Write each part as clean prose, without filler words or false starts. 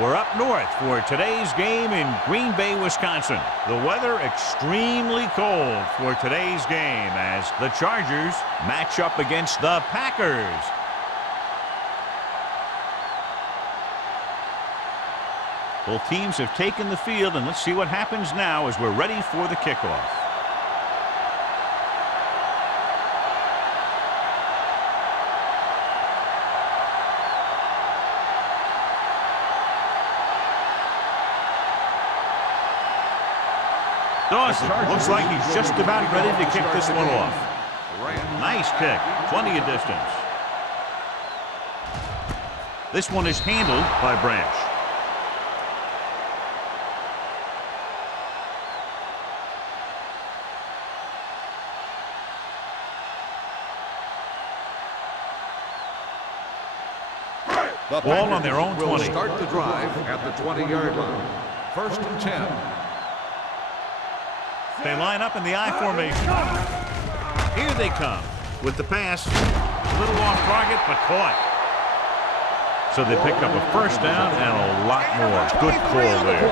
We're up north for today's game in Green Bay, Wisconsin. The weather extremely cold for today's game as the Chargers match up against the Packers. Both teams have taken the field, and let's see what happens now as we're ready for the kickoff. Dawson looks like he's just about ready to kick this one off. Nice kick, plenty of distance. This one is handled by Branch. The ball on their own 20. Will start the drive at the 20-yard line. 1st and 10. They line up in the I formation. Here they come with the pass. A little off target, but caught. So they pick up a first down and a lot more. Good call there.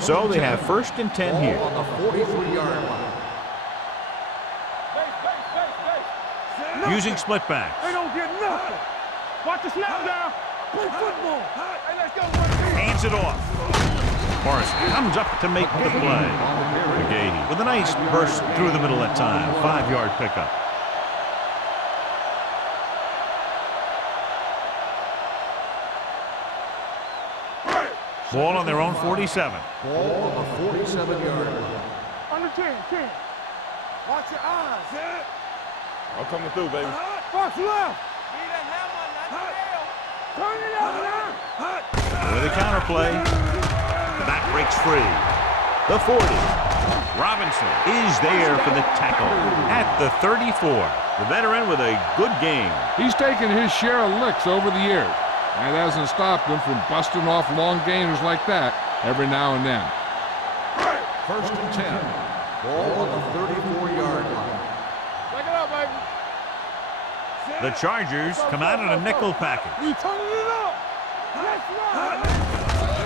So they have 1st and 10 here. On the 43-yard line. Using split backs. They don't get nothing. Watch the snap down. Play football. Hey, let's go. Hands it off. Morris comes up to make the play. McGahee with a nice burst through the middle that time. 5-yard pickup. Ball on their own 47. Ball on the 47-yard line. Under 10. Watch your eyes. I'm coming through, baby. Watch left. Turn it up now. With a counterplay. The back breaks free. The 40. Robinson is there for the tackle at the 34. The veteran with a good game. He's taken his share of licks over the years. That hasn't stopped him from busting off long gainers like that every now and then. 1st and 10. Ball on the 34-yard line. Take it up, baby. The Chargers come out in a nickel package. You turning it up.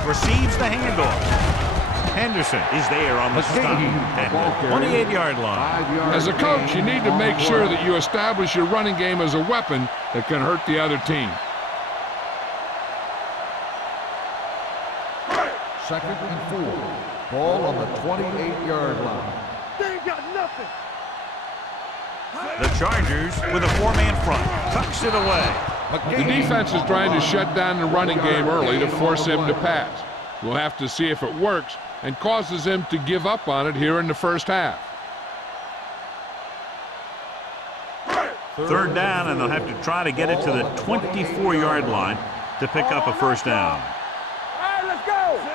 Receives the handoff. Henderson is there on the stop at the 28-yard line. As a coach, you need to make sure that you establish your running game as a weapon that can hurt the other team. 2nd and 4. Ball on the 28-yard line. They ain't got nothing. The Chargers with a 4-man front. Tucks it away. The defense is trying to shut down the running game early to force him to pass. We'll have to see if it works and causes him to give up on it here in the first half. 3rd down, and they'll have to try to get it to the 24-yard line to pick up a first down.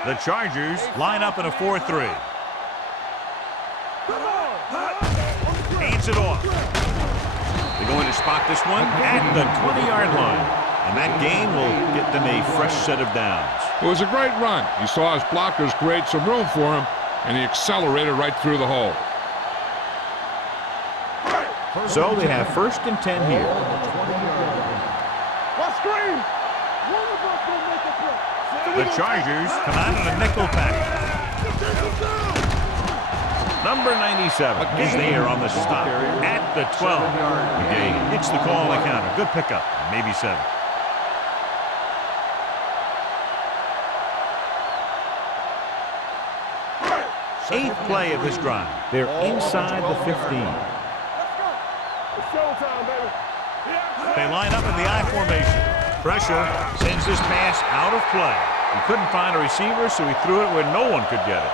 The Chargers line up in a 4-3. Hands it off. They're going to spot this one at the 20-yard line. And that gain will get them a fresh set of downs. It was a great run. He saw his blockers create some room for him, and he accelerated right through the hole. So they have 1st and 10 here. What screen? The Chargers come out in a nickel package. Number 97 is there on the stop at the 12. McGahee hits the call on the counter. Good pickup, maybe 7. Eighth play of this drive. They're inside the 15. It's showtime, baby. They line up in the I formation. Pressure sends this pass out of play. He couldn't find a receiver, so he threw it where no one could get it.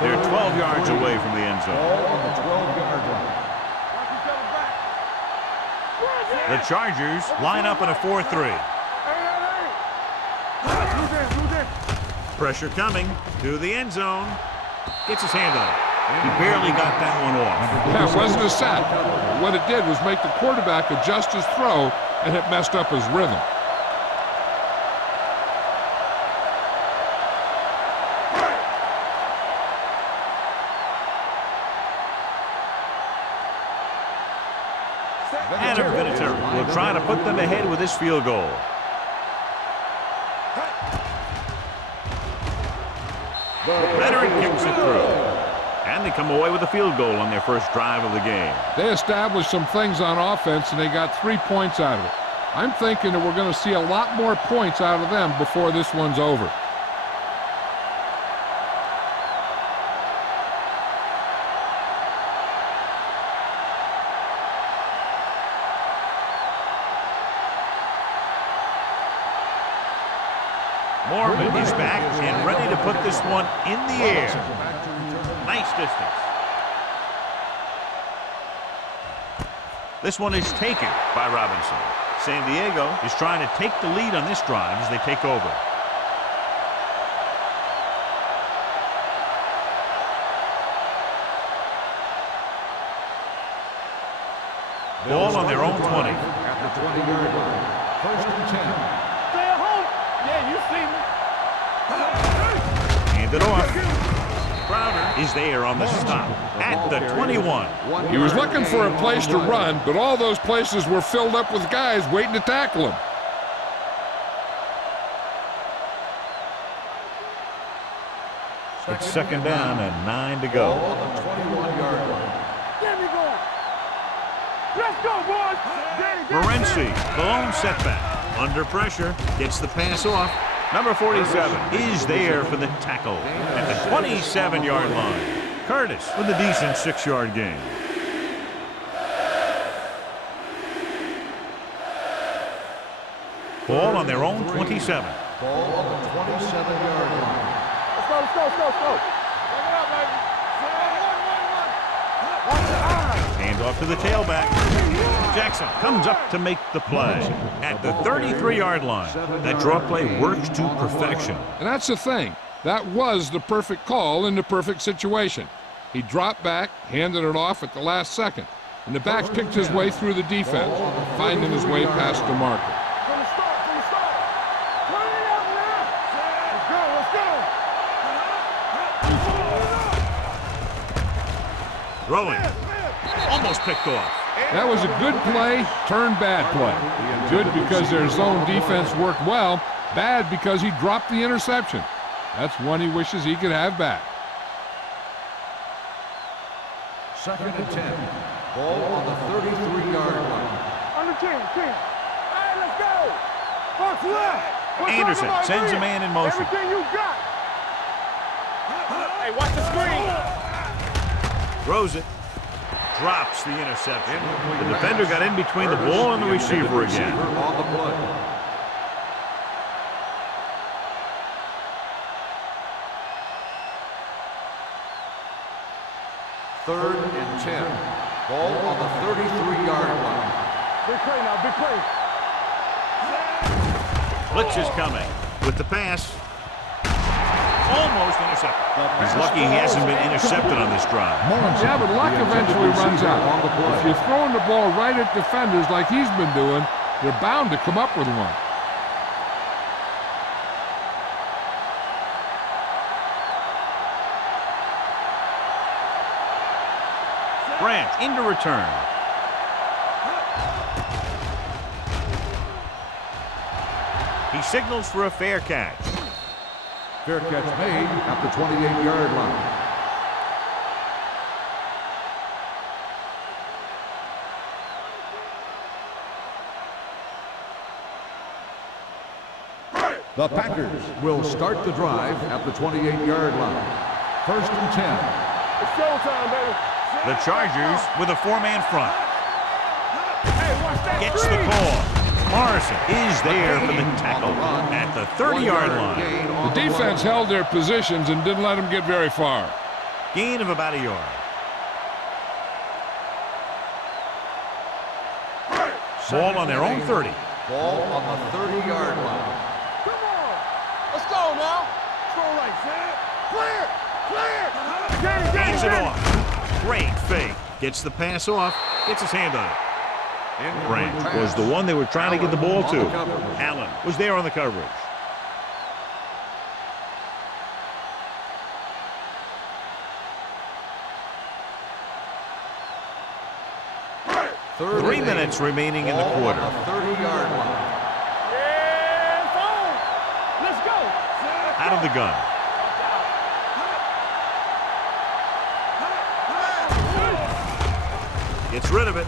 They're 12 yards away from the end zone. Ball on the 12-yard line. The Chargers line up in a 4-3. Pressure coming to the end zone. Gets his hand on it. He barely got that one off. Yeah, it wasn't a sack. What it did was make the quarterback adjust his throw, and it messed up his rhythm. Adam Vinatieri will try to put them ahead with this field goal. Veteran kicks it through. And they come away with a field goal on their first drive of the game. They established some things on offense, and they got 3 points out of it. I'm thinking that we're going to see a lot more points out of them before this one's over. Mormon is back and ready to put this one in the air. Nice distance. This one is taken by Robinson. San Diego is trying to take the lead on this drive as they take over. Ball on their own 20. At the 20-yard line. First and 10. Stay at home. Yeah, you see me. Hand it off. Crowder is there on the stop at the 21. He was looking for a place to run, but all those places were filled up with guys waiting to tackle him. It's second down and 9 to go. Ball on the 21-yard line. Get me going. Let's go, boys. Morency, the lone setback. Under pressure, gets the pass off. Number 47 is there for the tackle at the 27-yard line. Curtis with a decent 6-yard gain. Ball on their own 27. Ball on the 27-yard line. Let's go, let's go, let's go, let's go. Bring it up, baby. Hand off to the tailback. Jackson comes up to make the play at the 33-yard line. That draw play works to perfection. And that's the thing. That was the perfect call in the perfect situation. He dropped back, handed it off at the last second, and the back picked his way through the defense, finding his way past the marker. From the start, from the start. Turn it up now. Let's go, let's go. Throwing. Almost picked off. That was a good play, turned bad play. Good because their zone defense worked well, bad because he dropped the interception. That's one he wishes he could have back. Second and 10. Ball on the 33-yard line. Under 10. Hey, let's go. Box left. What's Anderson talking about sends a here? man in motion. Everything you got. Hey, watch the screen. Throws it. Drops the interception. The defender got in between the ball and the receiver again. On the play. Third and 10. Ball on the 33-yard line. Big play now, big play. Blitz is coming with the pass. Almost intercepted. He's lucky he hasn't been intercepted on this drive. Yeah, but luck eventually runs out. If you're throwing the ball right at defenders like he's been doing, they're bound to come up with one. Branch into return. He signals for a fair catch. Fair catch made at the 28-yard line. The Packers will start the drive at the 28-yard line. First and 10. It's showtime, baby. The Chargers with a 4-man front. Hey, watch that Gets screen. the call. Morrison is there for the tackle at the 30-yard line. The defense held their positions and didn't let them get very far. Gain of about a yard. Ball on their own 30. Ball on the 30-yard line. Come on. Let's go now. Throw right, Sam. Clear. Hands it off. Great fake. Gets the pass off. Gets his hand on it. Branch was the one they were trying to get the ball to. Allen was there on the coverage. Three minutes remaining in the quarter. 30-yard line. Let's go. Out of the gun. Gets rid of it.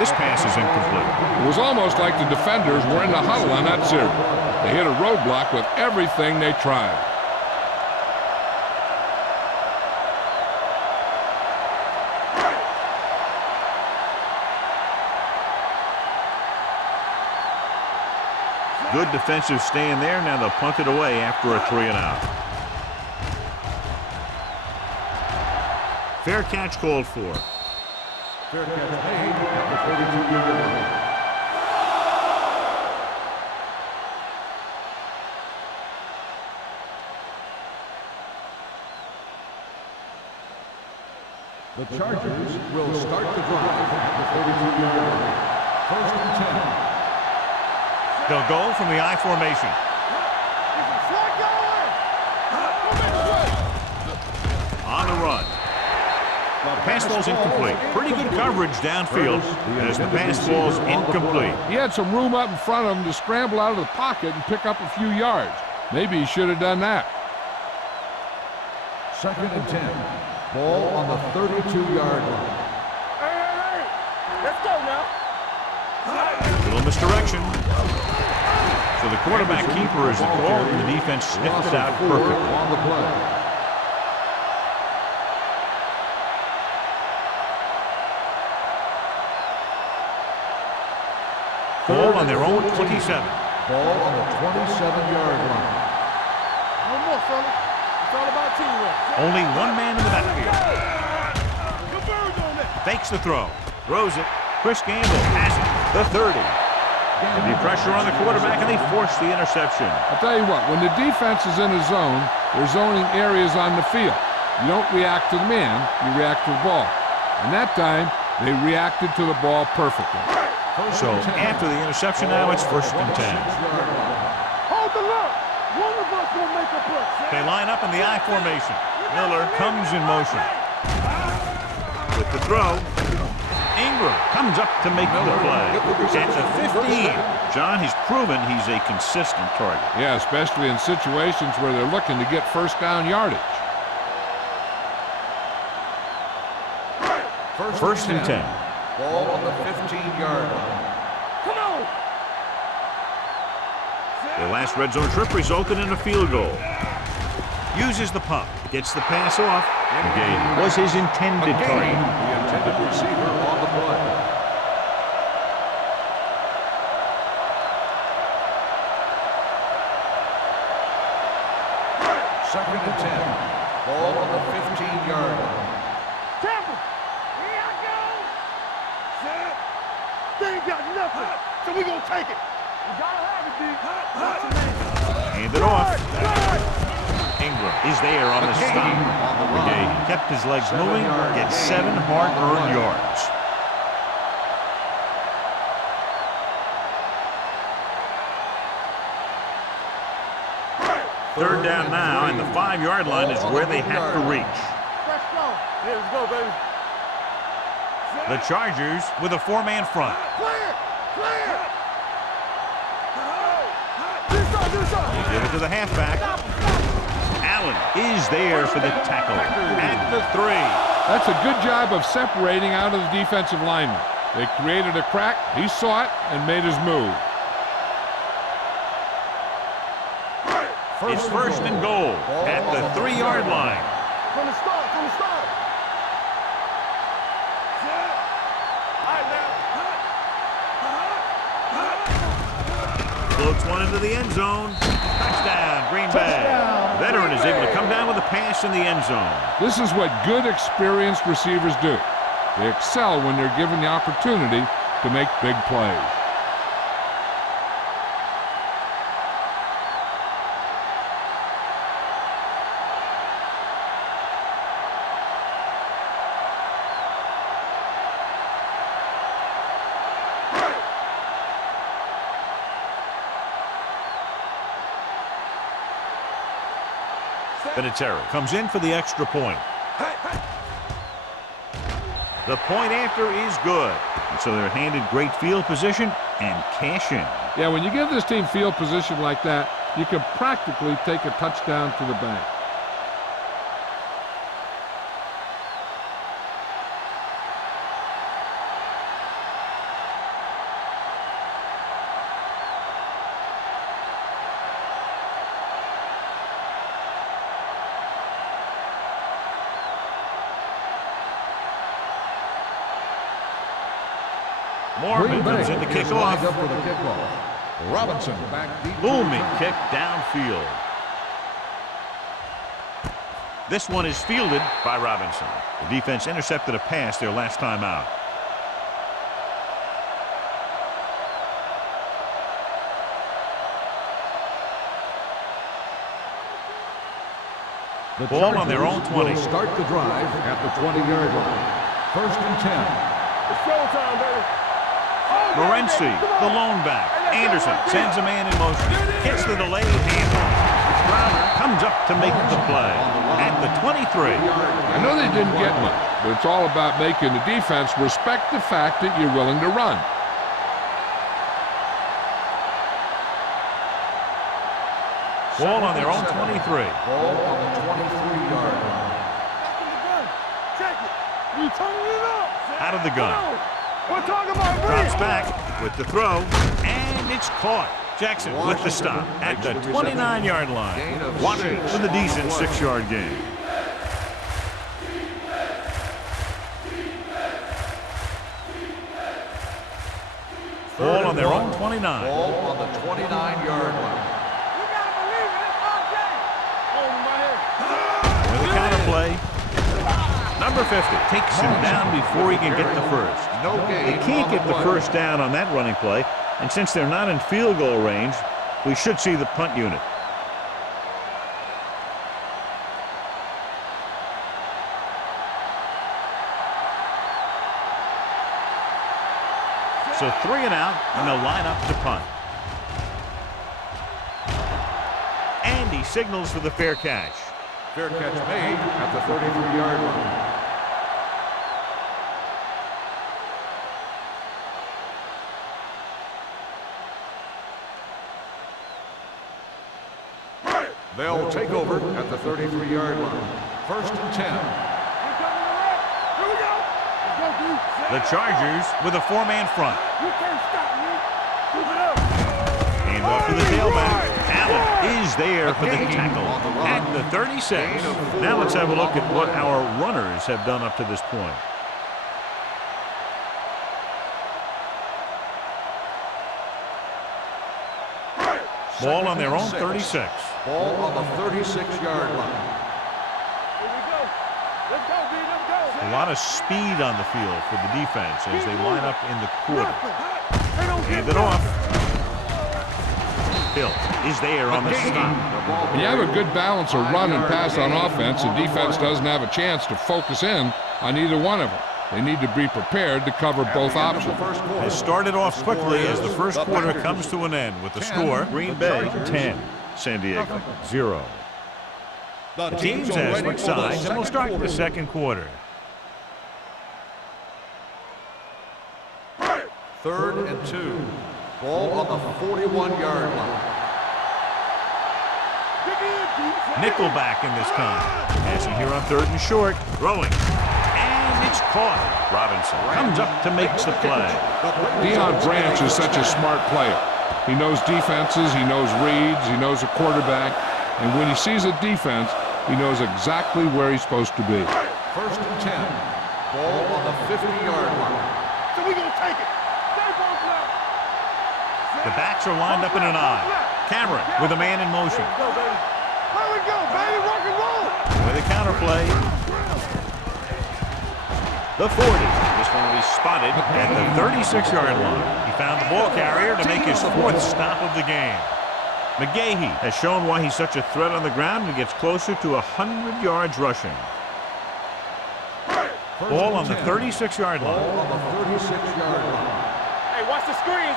This pass is incomplete. It was almost like the defenders were in the huddle on that series. They hit a roadblock with everything they tried. Good defensive stand there. Now they'll punt it away after a 3-and-out. Fair catch called for. Fair catch made at the 42-yard line. The Chargers will start the drive at the 42-yard line. 1st and 10. They'll go from the I formation. On the run. The pass ball's incomplete. Pretty good coverage downfield as the pass ball's incomplete. He had some room up in front of him to scramble out of the pocket and pick up a few yards. Maybe he should have done that. 2nd and 10. Ball on the 32-yard line. Hey, let's go now. Little misdirection. So the quarterback keeper is the call, and the defense sniffed it out perfectly. On the play. Ball on their own 27. Ball on the 27-yard line. No more, fella. It's all about teamwork. Only one man in the backfield. Converge on that. Fakes the throw. Throws it. Chris Gamble has it. The 30. Heavy pressure on the quarterback, and they force the interception. I'll tell you what, when the defense is in a zone, they're zoning areas on the field. You don't react to the man, you react to the ball. And that time, they reacted to the ball perfectly. So after the interception now, it's 1st and 10. Hold the look. One of us will make a play. They line up in the I formation. Miller comes in motion. With the throw, Ingram comes up to make the play. At the 15. John, he's proven he's a consistent target. Yeah, especially in situations where they're looking to get first down yardage. 1st and 10. Ball on the 15-yard line. Come on. Their last red zone trip resulted in a field goal. Uses the pump. Gets the pass off. McGahee was his intended target. The intended receiver on the play. Second and 10. Ball on the 15-yard line. Tampa. Here I go. Set. They ain't got nothing, so we gonna take it. We gotta have it, D. Hand it off. Ingram is there on the stop. McGahee kept his legs moving, gets 7 hard-earned yards. Third down now, and the 5-yard line is where they have to reach. Let's go. Yeah, let's go, baby. The Chargers with a 4-man front. Clear. Clear. They give it to the halfback. Allen is there for the tackle at the 3. That's a good job of separating out of the defensive lineman. They created a crack, he saw it, and made his move. It's 1st and goal at the 3-yard line. From the start, from the start. All right, now. Floats one into the end zone. Touchdown, Green Bay. Veteran is able to come down with a pass in the end zone. This is what good, experienced receivers do. They excel when they're given the opportunity to make big plays. Vinatieri comes in for the extra point. The point after is good. And so they're handed great field position and cash in. Yeah, when you give this team field position like that, you can practically take a touchdown to the bank. Mormon comes in to kick off. Up for the kickoff. Robinson back deep. Booming kick downfield. This one is fielded by Robinson. The defense intercepted a pass their last time out. The Ball on their own 20. Will start the drive at the 20-yard line. 1st and 10. It's showtime, baby. Morency, the lone back. Anderson sends a man in motion. Hits the delayed handoff. Crowder comes up to make the play at the 23. I know they didn't get much, but it's all about making the defense respect the fact that you're willing to run. Ball on their own 23. Ball on the 23-yard line. Back in the gun. Check it. You turning it up. Out of the gun. We're talking about Drops back with the throw, and it's caught. Jackson with the stop at the 29-yard line. Washington with a decent 6-yard gain. Ball on their own 29. Ball on the 29-yard line. You gotta believe it. It's our day. Hold my head. With the counter play. Number 50 takes him down before he can get the first. No gain. They can't get the first down on that running play, and since they're not in field goal range, we should see the punt unit. So 3 and out, and they'll line up to punt. And he signals for the fair catch. Fair catch made at the 33-yard line. They'll take over at the 33-yard line. 1st and 10. We're coming to red. Here we go. Let's go, dude. The Chargers with a 4-man front. You can't stop me. Keep it up. Hand off to the tailback. Allen is there for the tackle at the 36. Now let's have a look at what our runners have done up to this point. Ball on their own 36. Ball on the 36-yard line. Here we go. Let's go, B. Let's go. A lot of speed on the field for the defense as they line up in the quarter. They don't Hand get it off. Hill is there on the stop. When you have a good balance of run and pass on offense, the defense doesn't have a chance to focus in on either one of them. They need to be prepared to cover both options. They started off quickly as the first quarter comes to an end with the score, Green Bay 10, San Diego 0. The teams have switched sides and will start the second quarter. 3rd and 2. Ball on the 41-yard line. Nickelback in this time. Passing here on 3rd and short, throwing. And it's caught. Robinson comes up to make the play. Deion Branch is such a smart player. He knows defenses, he knows reads, he knows a quarterback, and when he sees a defense, he knows exactly where he's supposed to be. 1st and 10. Ball on the 50-yard line. So we gonna take it. Stay both left. The backs are lined up in an I. Cameron with a man in motion. Go, baby. There we go, baby. Rock and roll. With a counter play. The 40. This one will be spotted at the 36-yard line. He found the ball carrier to make his 4th stop of the game. McGahee has shown why he's such a threat on the ground and gets closer to 100 yards rushing. Ball on the 36-yard line. Ball on the 36-yard line. Hey, watch the screen.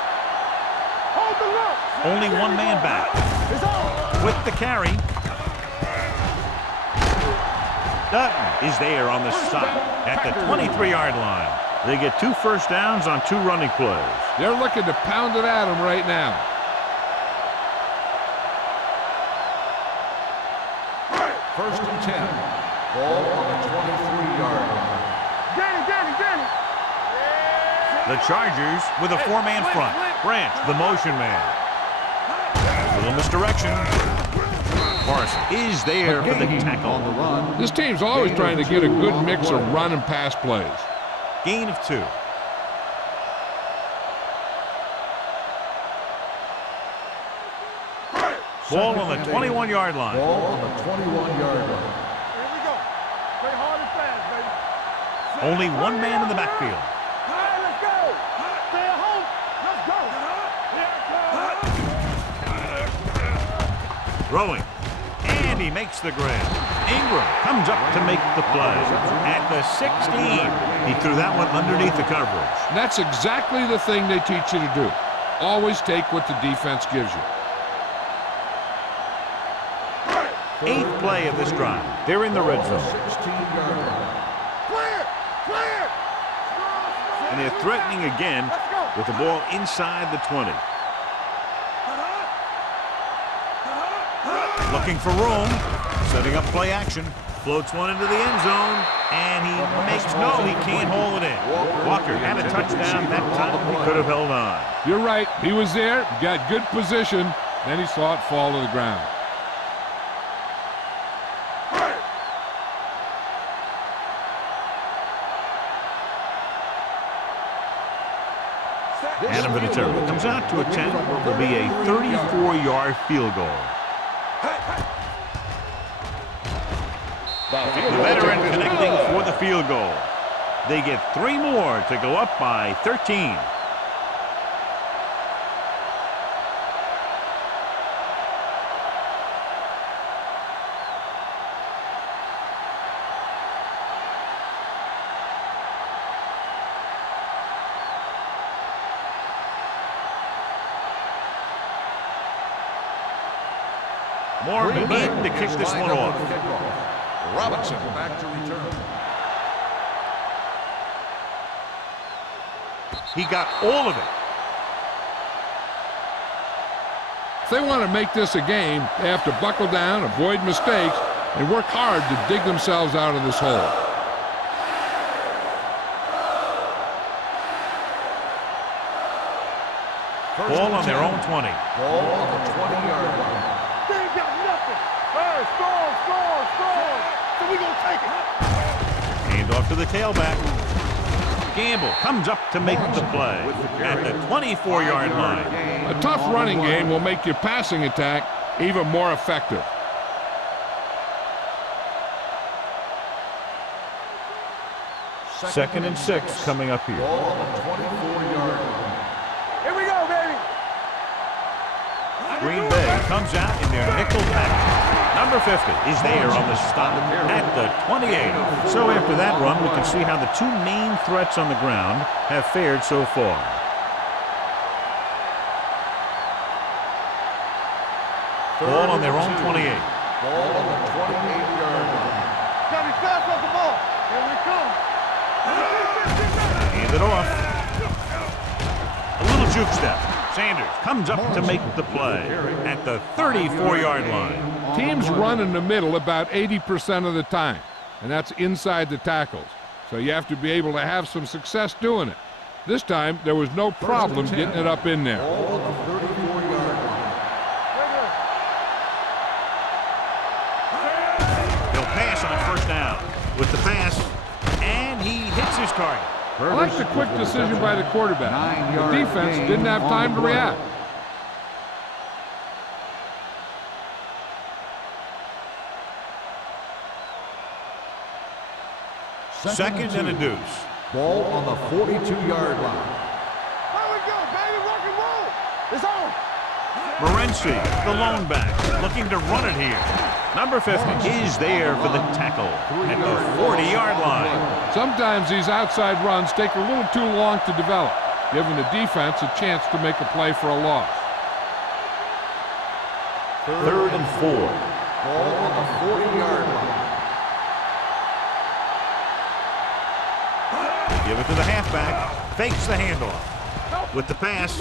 Hold the look. Only one man back. It's on. With the carry. Dutton is there on the stop at the 23-yard line. They get 2 first downs on 2 running plays. They're looking to pound it at him right now. First and 10. Ball on the 23-yard line. Danny. The Chargers with a 4-man front. Branch, the motion man. Little misdirection. Morris is there for the tackle. On the run. This team's always trying to get a good mix of run and pass plays. Gain of 2. Ball on the 21-yard line. Ball on the 21-yard line. Here we go. Play hard and fast, baby. Only 1 man in the backfield. All right, let's go. Stay at home. Let's go. Throwing. And he makes the grab. Ingram comes up to make the play. At the 16. He threw that one underneath the coverage. And that's exactly the thing they teach you to do. Always take what the defense gives you. 8th play of this drive. They're in the red zone. 16-yard line. Clear. And they're threatening again with the ball inside the 20. Looking for room. Setting up play action. Floats one into the end zone. And he can't hold it in. Walker had a touchdown that time. He could have held on. You're right. He was there, got good position, then he saw it fall to the ground. Adam Vinatieri comes out to attempt what will be a 34-yard field goal. The veteran connecting for the field goal. They get 3 more to go up by 13. More in to kick this one off. Robinson back to return. He got all of it. If they want to make this a game, they have to buckle down, avoid mistakes, and work hard to dig themselves out of this hole. Ball on their own 20. Ball on the 20-yard line. They ain't got nothing. Hey, score. So we gonna take it. Hand off to the tailback. Gamble comes up to make the play at the 24-yard line. A tough running game will make your passing attack even more effective. Second and 6 coming up here. Ball on the 24-yard line. Here we go, baby. Green Bay comes out in their nickel package. Number 50 is there on the stop at the 28. So after that run, we can see how the 2 main threats on the ground have fared so far. Ball on their own 28. Ball on the 28-yard line. Gotta be fast off the ball. Here we come. Hand it off. A little juke step. Sanders comes up to make the play at the 34-yard line. Teams run in the middle about 80% of the time, and that's inside the tackles. So you have to be able to have some success doing it. This time, there was no problem getting it up in there. Ball on the 34-yard line. He'll pass on a first down with the pass, and he hits his target. I like the quick decision by the quarterback. The defense didn't have time to react. Second and a deuce. Ball on the 42-yard line. Here we go, baby. Rock and roll. It's on. Morency, the lone back, looking to run it here. Number 50 is there for the tackle at the 40-yard line. Sometimes these outside runs take a little too long to develop, giving the defense a chance to make a play for a loss. Third and 4. Ball on the 40-yard line. Give it to the halfback. Fakes the handoff. With the pass,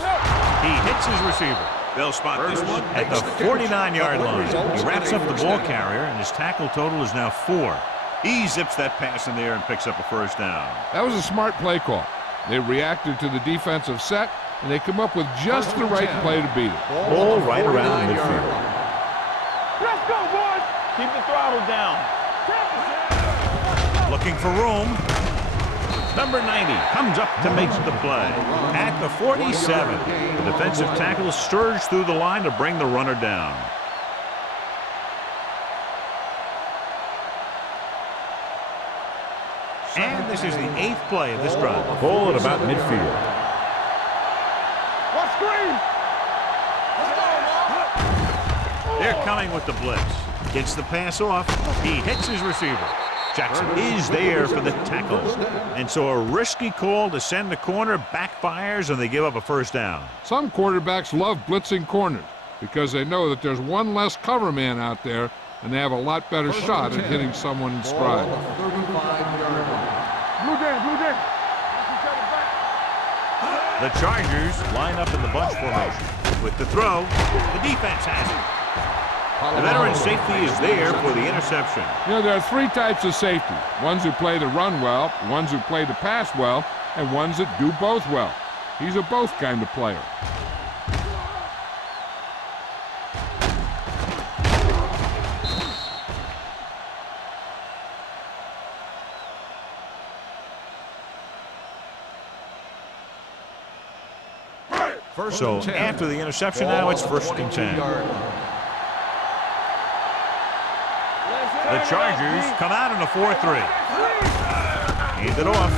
he hits his receiver. They'll spot this one At the 49-yard line, he wraps up the ball carrier, and his tackle total is now 4. He zips that pass in there and picks up a first down. That was a smart play call. They reacted to the defensive set, and they come up with just the right play to beat it. Ball right around the midfield. Let's go, boys. Keep the throttle down. Looking for room. Number 90 comes up to make the play. At the 47, the defensive tackle surged through the line to bring the runner down. And this is the 8th play of this drive. Ball at about midfield. What screen? They're coming with the blitz. Gets the pass off. He hits his receiver. Jackson is there for the tackle. And so a risky call to send the corner backfires, and they give up a first down. Some quarterbacks love blitzing corners because they know that there's one less cover man out there, and they have a lot better shot at hitting someone in stride. Blue down. The Chargers line up in the bunch formation. With the throw, the defense has it. The veteran safety is there for the interception. You know, there are 3 types of safety. Ones who play the run well, ones who play the pass well, and ones that do both well. He's a both kind of player. So after the interception now, it's 1st and 10. The Chargers come out in a 4-3. Hand it off.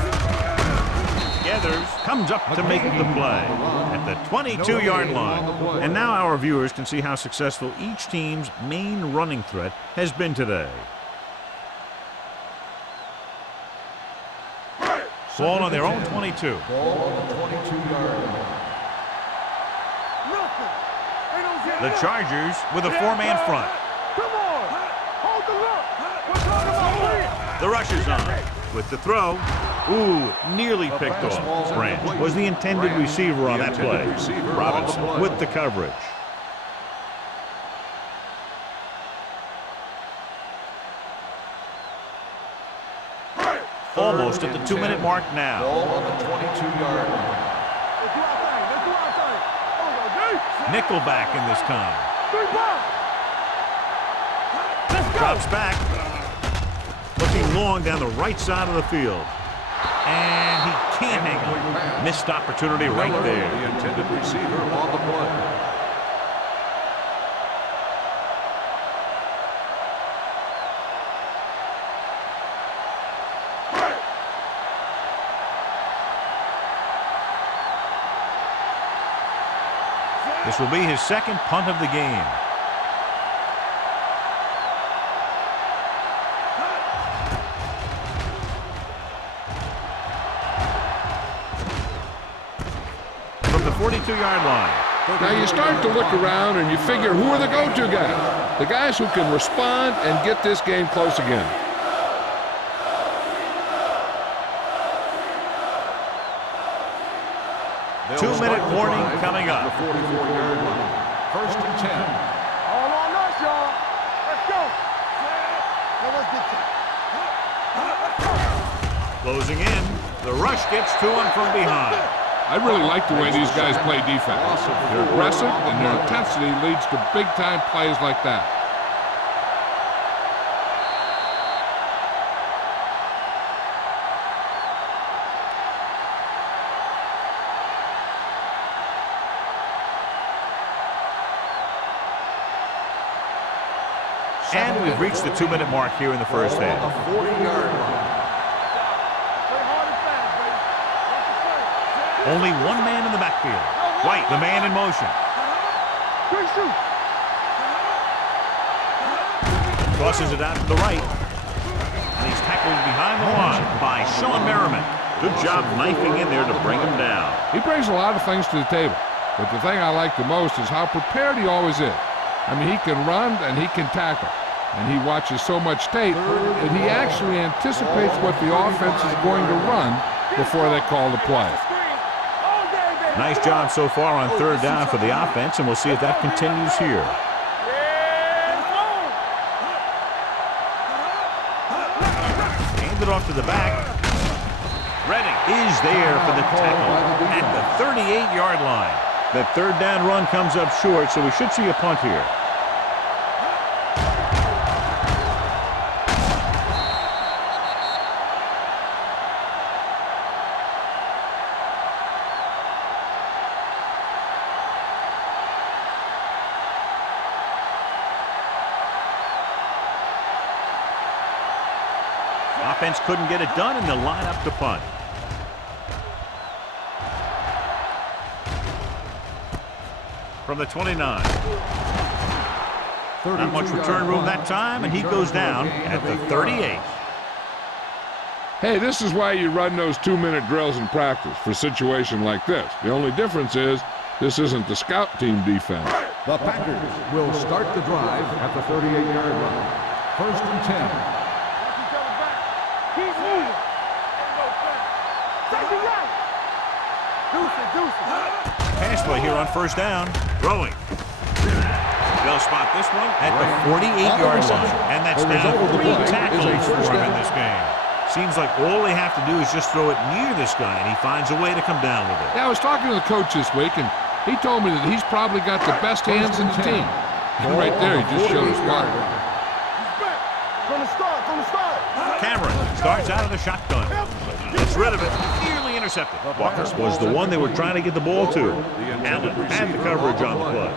Gathers, comes up to make the play at the 22-yard line. And now our viewers can see how successful each team's main running threat has been today. Ball on their own 22. The Chargers with a 4-man front. Come on. Hold the look. We're talking about win. The rush is on. With the throw. Ooh, nearly picked off. Branch was the intended receiver on that play. Robinson with the coverage. Almost at the 2-minute mark now. On the 22-yard line. Nickelback in this time. 3 balls. Drops back. Looking long down the right side of the field. And he can't hang on. Missed opportunity right there. The intended receiver on the play. This will be his 2nd punt of the game. From the 42-yard line. Now you start to look around and you figure, who are the go-to guys? The guys who can respond and get this game close again. Two-minute warning coming up. The 44-yard line. 1st and 10. All on us, y'all. Let's go. Now let's get to Closing in. The rush gets to him from behind. I really like the way these guys play defense. They're aggressive, and their intensity leads to big-time plays like that. And we've reached the 2-minute mark here in the first half. On the 40-yard line. Only one man in the backfield. White, the man in motion. Crosses it out to the right. And he's tackled behind the line by Sean Merriman. Good job knifing in there to bring him down. He brings a lot of things to the table, but the thing I like the most is how prepared he always is. I mean, he can run and he can tackle, and he watches so much tape that he actually anticipates what the offense is going to run before they call the play. Nice job so far on third down for the offense, and we'll see if that continues here. Handed off to the back. Redding is there for the tackle at the 38-yard line. That third down run comes up short, so we should see a punt here. Offense couldn't get it done, and they'll line up to punt. From the 29. Not much return room that time, and he goes down at the 38. Hey, this is why you run those 2-minute drills in practice for a situation like this. The only difference is this isn't the scout team defense. The Packers will start the drive at the 38-yard line. First and 10. Keep moving. Take it right. Deuce. Pass play here on first down. Throwing. They'll spot this one at the 48-yard line. And that's now 3 tackles for him in this game. Seems like all they have to do is just throw it near this guy, and he finds a way to come down with it. Yeah, I was talking to the coach this week, and he told me that he's probably got the best hands in the team. And right there, he just showed us why. From the start. Cameron starts out of the shotgun. Gets rid of it. Nearly intercepted. Walker was the one they were trying to get the ball to. Allen had the coverage on the play.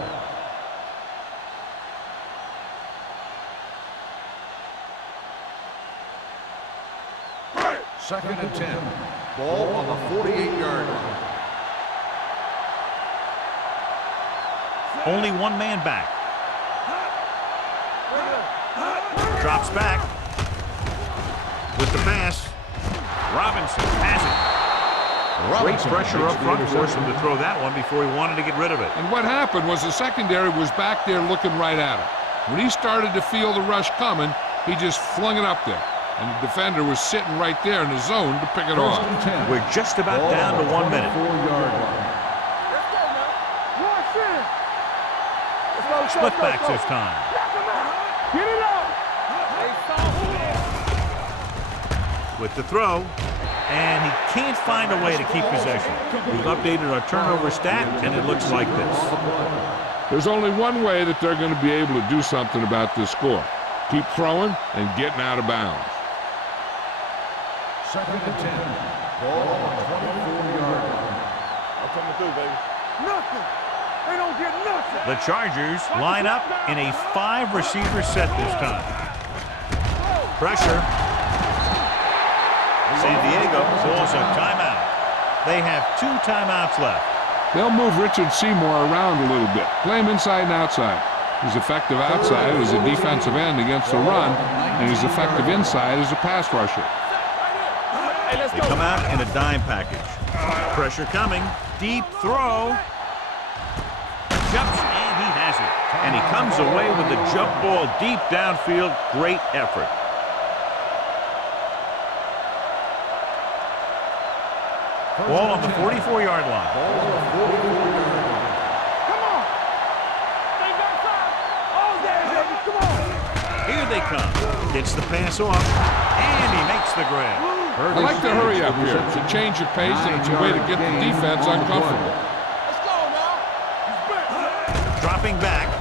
Second and 10. Ball on the 48-yard line. Only one man back. Drops back. With the pass, Robinson has it. Great pressure up front forced him to throw that one before he wanted to get rid of it. And what happened was the secondary was back there looking right at him. When he started to feel the rush coming, he just flung it up there. And the defender was sitting right there in the zone to pick it off. We're just about down to 1 minute. 4-yard line. Split back this time. Get it up. With the throw, and he can't find a way to keep possession. We've updated our turnover stat, and it looks like this. There's only one way that they're going to be able to do something about this score. Keep throwing and getting out of bounds. Second and 10. Ball on the 24-yard line. I'm coming through, baby. Nothing. They don't get nothing. The Chargers line up in a 5-receiver set this time. Pressure. San Diego calls a timeout. They have 2 timeouts left. They'll move Richard Seymour around a little bit. Play him inside and outside. He's effective outside as a defensive end against the run, and he's effective inside as a pass rusher. They come out in a dime package. Pressure coming. Deep throw. Jumps, and he has it. And he comes away with the jump ball deep downfield. Great effort. Ball on the 44-yard line. Come on. They got time. All day, baby. Come on. Here they come. Gets the pass off, and he makes the grab. I like to hurry up here. It's a change of pace, and it's a way to get the defense uncomfortable. Let's go now. Dropping back.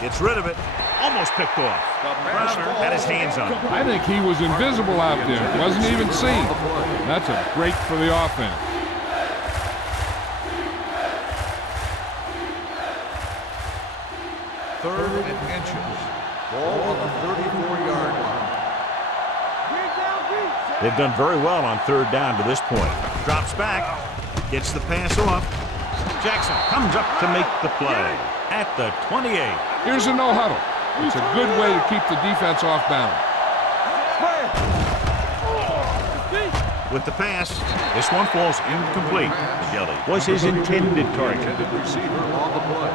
Gets rid of it. Almost picked off. Browner had his hands on it. I think he was invisible out there. Wasn't even seen. That's a break for the offense. Third and inches. Ball on the 34-yard line. They've done very well on third down to this point. Drops back. Gets the pass off. Jackson comes up to make the play at the 28. Here's a no-huddle. It's a good way to keep the defense off balance. With the pass, this one falls incomplete. Kelly was his intended target. Intended receiver on the play.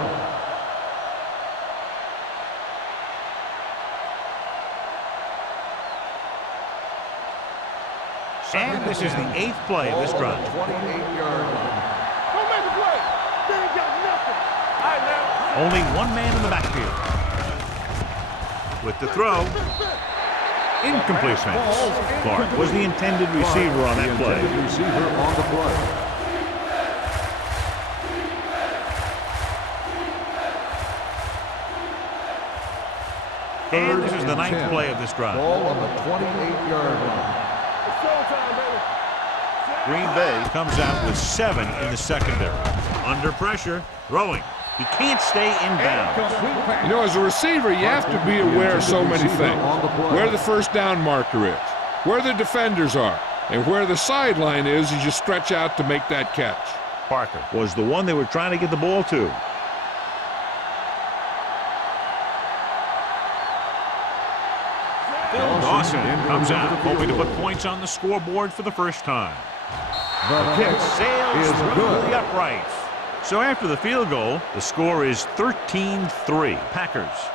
And this is the 8th play of this drive. 28-yard line. Don't make a play. They ain't got nothing. All right, now. Only one man in the backfield. With the throw. Incomplete pass. Clark was the intended receiver on that play. Receiver on the play. And this is the 9th play of this drive. Ball on the 28-yard line. It's showtime, baby. Green Bay comes out with 7 in the secondary. Under pressure, throwing. He can't stay in bounds. You know, as a receiver, you have to be aware of so many things. Where the first down marker is, where the defenders are, and where the sideline is as you stretch out to make that catch. Parker was the one they were trying to get the ball to. Dawson comes out, hoping to put points on the scoreboard for the first time. The kick Sails is through good. the uprights. So after the field goal, the score is 13-3 Packers.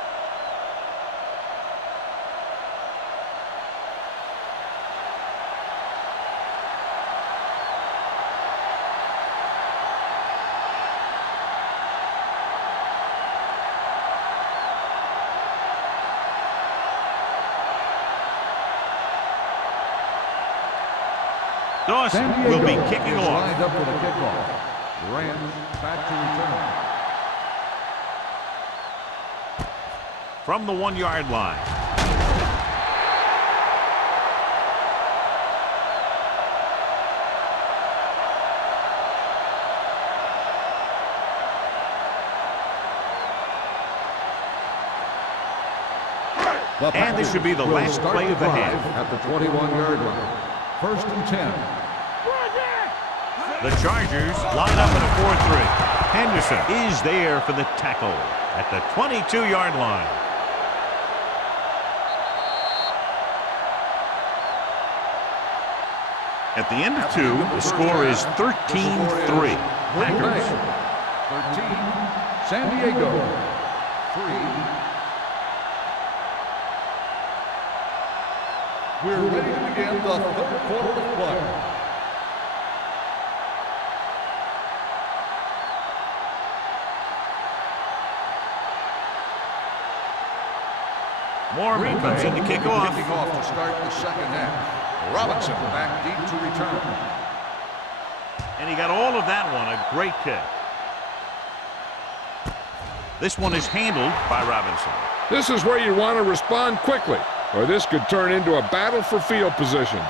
Dawson will be kicking off. Lined up for the kickoff. Rams back to return. From the 1-yard line. And this should be the last play of the half. At the 21-yard line. 1st and 10. The Chargers line up in a 4-3. Henderson is there for the tackle at the 22-yard line. At the end of 2, the score is 13-3 Packers. 13, San Diego. 3. We're ready to begin the 3rd quarter of play. Morgan comes in to kick off. Kicking off to start the second half. Robinson back deep to return. And he got all of that one. A great kick. This one is handled by Robinson. This is where you want to respond quickly, or this could turn into a battle for field position.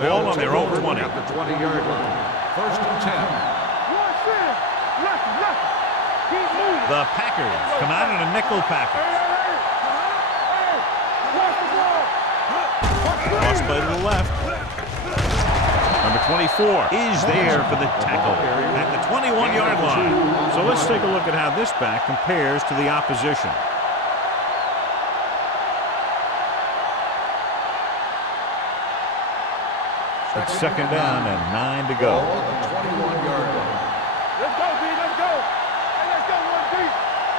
Ball on their own 20. At the 20-yard line. 1st and 10. The Packers come out in a nickel package. Cross play to the left. Number 24 is there for the tackle at the 21-yard line. So let's take a look at how this back compares to the opposition. It's 2nd down and 9 to go. Ball at the 21-yard line. Let's go, B. Let's go. Hey, let's go, 1B.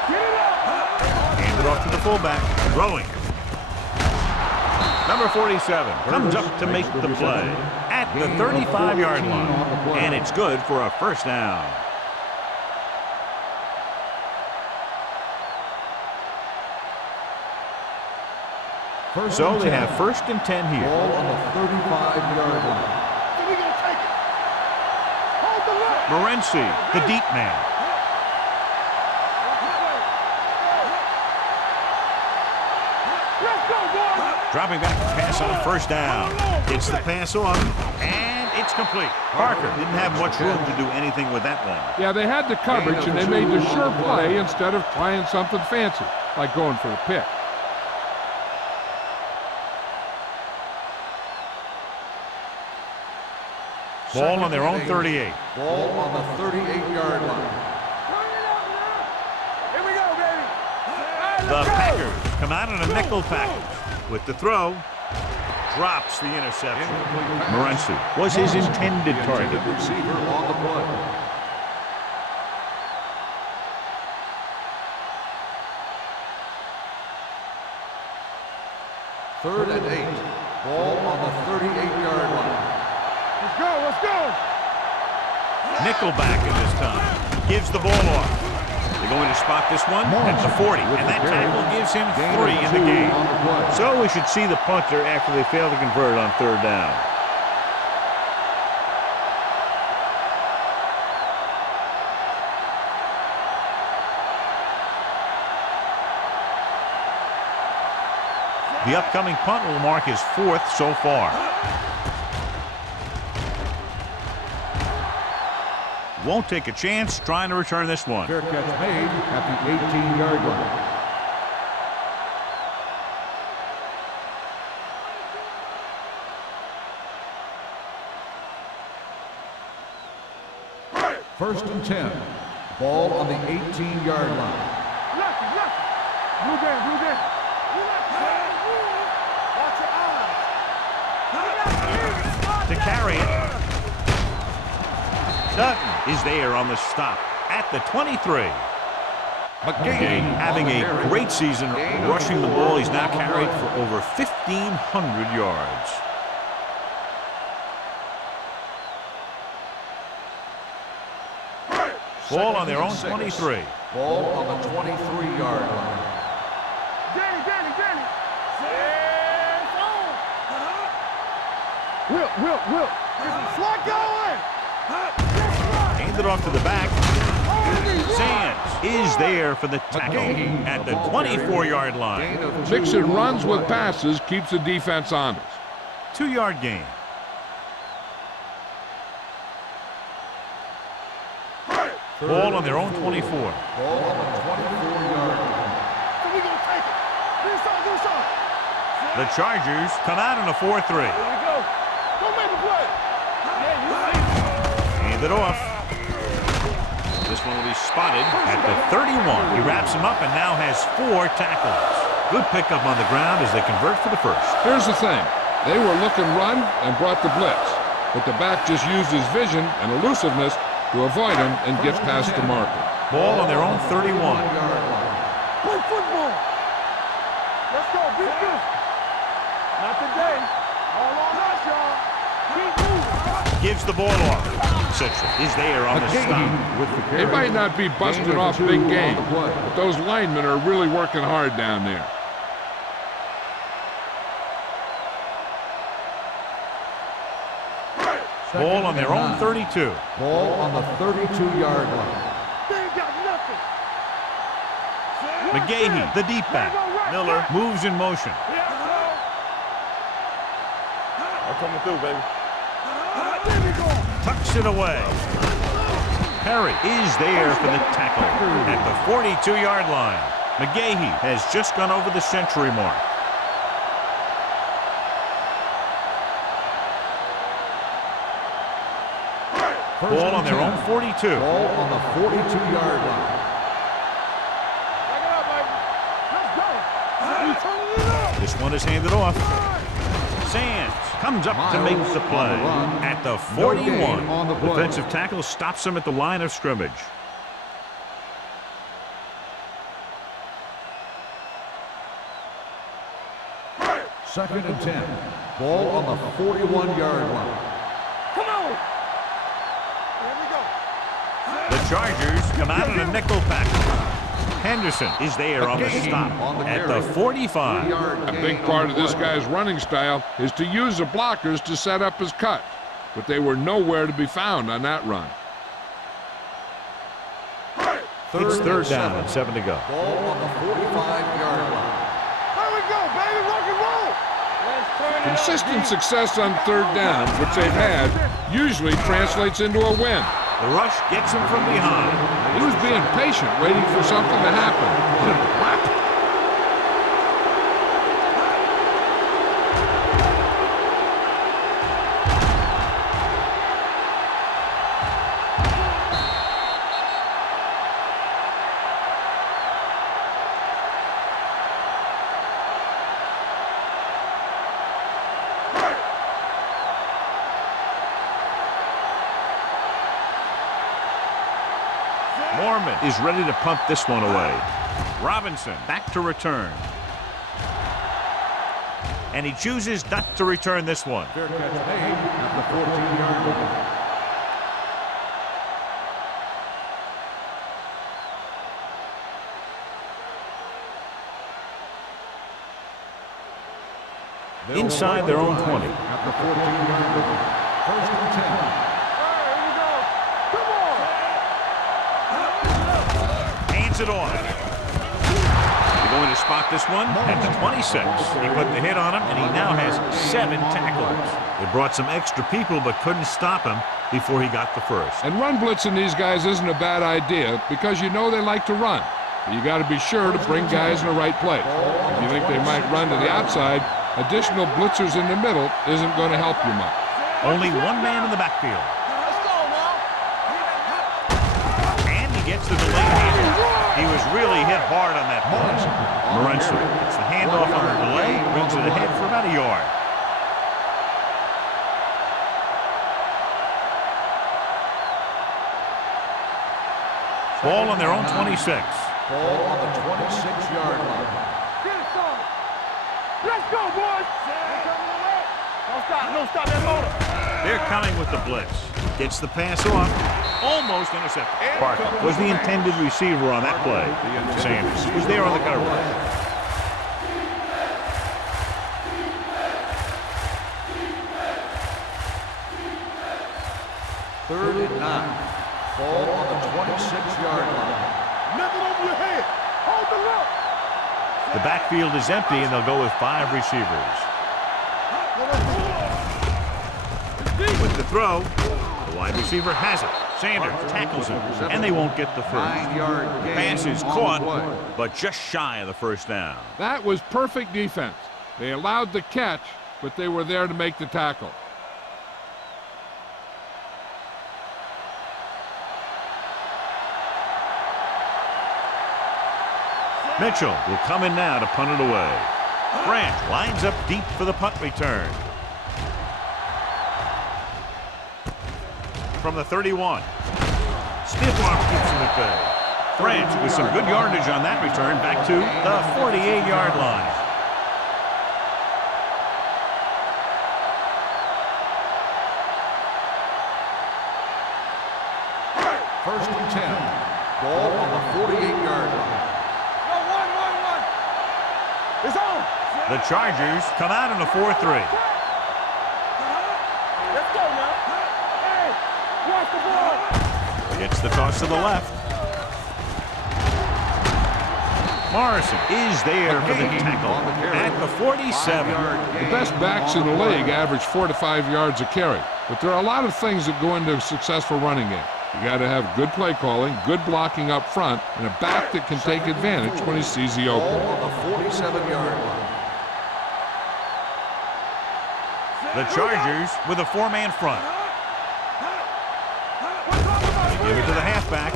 Get it up. Hand it off to the fullback. Throwing. Number 47 comes up to make the play at the 35-yard line. And it's good for a 1st down. So they have 1st and 10 here. Ball on the 35-yard line. So we gonna take it. Hold the line. Morency, the deep man. Let's go, boys. Dropping back to pass on 1st down. Gets the pass off, and it's complete. Parker didn't have much room to do anything with that one. Yeah, they had the coverage, and they made the sure play instead of trying something fancy, like going for the pick. Ball on their own 38. Ball on the 38-yard line. Here we go, baby. The Packers come out in a nickel package. With the throw, drops the interception. Morency was his intended target. Receiver on the play. 3rd and 8. Ball on the 38-yard line. Let's go, let's go. Nickelback in this time. Gives the ball off. They're going to spot this one at the 40. And that tackle gives him 3 in the game. So we should see the punter after they fail to convert on 3rd down. The upcoming punt will mark his 4th so far. Won't take a chance trying to return this one. Fair catch made at the 18-yard line. First and 10. Ball on the 18-yard line. Blue game, blue game. Watch your eyes. To carry it. Sutton is there on the stop at the 23. McGahee having a great season rushing the ball. He's now carried for over 1,500 yards. Ball on their own 23. Ball on the 23-yard line. Danny. Will. Is the slot going? Handed off to the back. Sands is there for the tackle at the 24-yard line. Mixing runs with passes keeps the defense honest. 2-yard gain. Ball on their own 24. Ball on the 24-yard line. So we gonna take it. Do something. The Chargers come out in a 4-3. Here we go. Go make the play. Hand it off. This one will be spotted at the 31. He wraps him up and now has 4 tackles. Good pickup on the ground as they convert for the first. Here's the thing. They were looking run and brought the blitz. But the back just used his vision and elusiveness to avoid him and gets past the marker. Ball on their own 31. Play football. Let's go. Beat this. Not today. All on us, y'all. Keep moving. Gives the ball off. Citron is there on the stop. They might not be busting off big game, but those linemen are really working hard down there. Ball on their own 32. Ball on the 32-yard line. They ain't got nothing. McGahee, the deep back. Miller moves in motion. I'm coming through, baby. Tucks it away. Perry is there for the tackle at the 42-yard line. McGahee has just gone over the century mark. Ball on their own 42. Ball on the 42-yard line. This one is handed off. Sands comes up to make the play at the 41. Defensive tackle stops him at the line of scrimmage. Second and 10. Ball on the 41-yard line. Come on. Here we go. The Chargers come out in a nickel pack. Henderson is there on the stop at the 45. A big part of this guy's running style is to use the blockers to set up his cut, but they were nowhere to be found on that run. It's 3rd down and 7 to go. Ball on the 45-yard line. Here we go, baby. Rock and roll. Let's turn it Consistent success on 3rd down, which they've had, usually translates into a win. The rush gets him from behind. He was being patient, waiting for something to happen. What? Mormon is ready to punt this one away. Robinson back to return. and he chooses not to return this one. Fair catch made at the 14-yard line. Inside their own 20. At the 14-yard line. First and 10. Here we go. Come on. Hands it off. They're going to spot this one at the 26. He put the hit on him, and he now has 7 tackles. They brought some extra people, but couldn't stop him before he got the first. And run blitzing these guys isn't a bad idea because you know they like to run. You got to be sure to bring guys in the right place. If you think they might run to the outside, additional blitzers in the middle isn't going to help you much. Only one man in the backfield. Let's go now. And he gets the delayed handoff. He was really hit hard on that pass. Morency gets the handoff on the delay, brings it ahead for about a yard. Ball on their own 26. Ball on the 26-yard line. Get it, son. Let's go, boys. Don't stop that motor. They're coming with the blitz. Gets the pass off. Almost intercepted. Parker was the intended receiver on that play. Sanders was there on the coverage. Third and 9. Ball on the 26-yard line. Nothing over your head. Hold the look. The backfield is empty, and they'll go with 5 receivers. With the throw, the wide receiver has it. Sanders tackles him, and they won't get the first. 9-yard gain. Pass is on the caught, play. but just shy of the first down. That was perfect defense. They allowed the catch, but they were there to make the tackle. Mitchell will come in now to punt it away. Branch lines up deep for the punt return. From the 31. Stiff-arm keeps him at bay. Branch with some good yardage on that return back to the 48-yard line. First and 10. Ball on the 48-yard line. It's on. The Chargers come out in a 4-3. Let's go now. Hey, watch the ball. Gets the toss to the left. Morrison is there for the tackle at the 47. The best backs in the league average 4 to 5 yards a carry, but there are a lot of things that go into a successful running game. You got to have good play calling, good blocking up front, and a back that can take advantage when he sees the opening. Ball on the 47-yard line. The Chargers with a 4-man front. They give it to the halfback.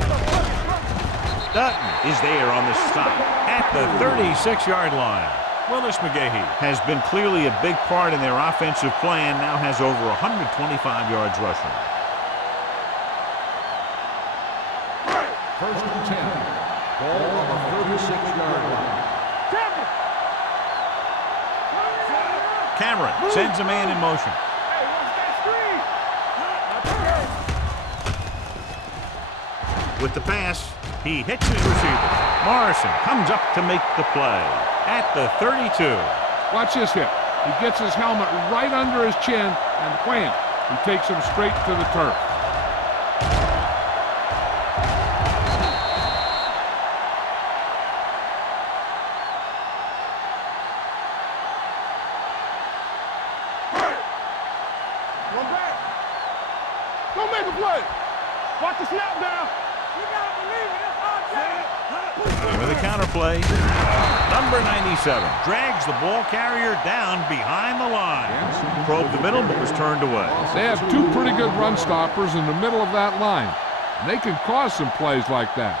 Dutton is there on the stop at the 36-yard line. Willis McGahee has been clearly a big part in their offensive plan, now has over 125 yards rushing. First and 10. Ball on the 36-yard line. Cameron sends a man in motion. Hey, watch that screen. With the pass, he hits his receiver. Morrison comes up to make the play at the 32. Watch this hit. He gets his helmet right under his chin, and wham, he takes him straight to the turf. One back. Don't make a play. Watch the snap down. You gotta believe it. It's hard shot. With a counterplay, number 97 drags the ball carrier down behind the line. Probed the middle, but was turned away. They have 2 pretty good run stoppers in the middle of that line, and they can cause some plays like that.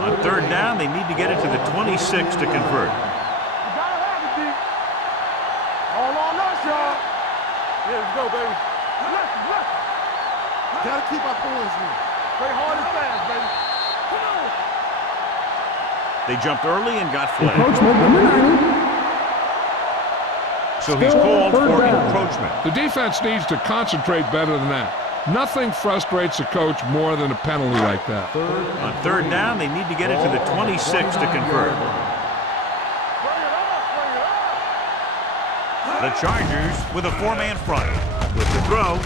On third down, they need to get it to the 26 to convert. You gotta have it, D. All on us, y'all. Yeah, let's go, baby. Left. Gotta keep our points in. Play hard and fast, baby. Come on. They jumped early and got flagged. Encroachment number 90. So he's Still called third for down. encroachment. The defense needs to concentrate better than that. Nothing frustrates a coach more than a penalty like that. On third down, they need to get it to the 26 to convert. The Chargers with a four-man front. With the throw.